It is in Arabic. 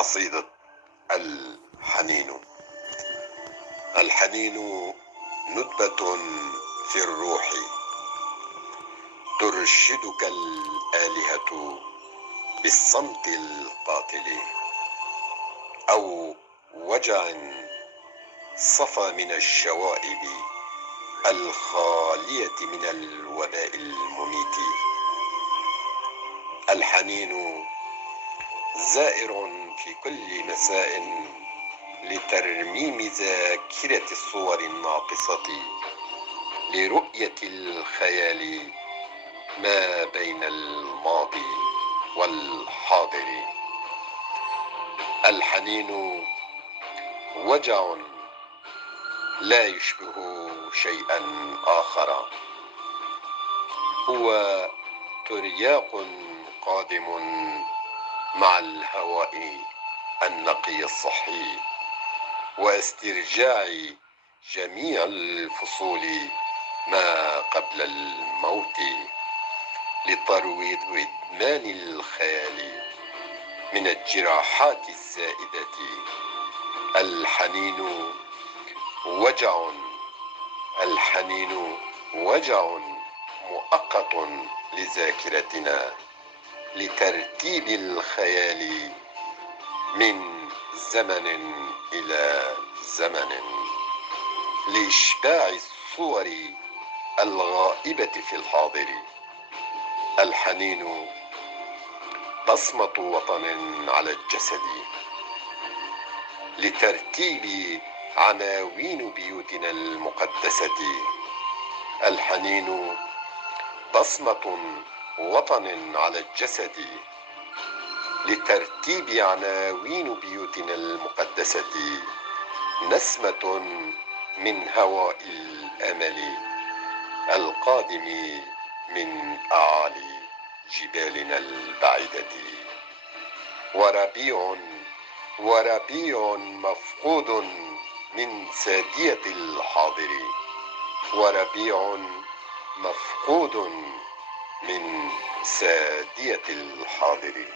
قصيدة الحنين. الحنين ندبة في الروح ترشدك الآلهة بالصمت القاتل، أو وجع صفى من الشوائب الخالية من الوباء المميت. الحنين زائر في كل مساء لترميم ذاكرة الصور الناقصة، لرؤية الخيال ما بين الماضي والحاضر. الحنين وجع لا يشبه شيئا آخر، هو ترياق قادم مع الهواء النقي الصحي واسترجاع جميع الفصول ما قبل الموت، لترويض إدمان الخيال من الجراحات الزائدة. الحنين وجع، الحنين وجع مؤقت لذاكرتنا، لترتيب الخيال من زمن إلى زمن، لإشباع الصور الغائبة في الحاضر. الحنين بصمة وطن على الجسد، لترتيب عناوين بيوتنا المقدسة. الحنين بصمة وطن على الجسد، لترتيب عناوين بيوتنا المقدسة، نسمة من هواء الأمل القادم من أعالي جبالنا البعيدة. وربيع مفقود من سادية الحاضر، وربيع مفقود من سادية الحاضر.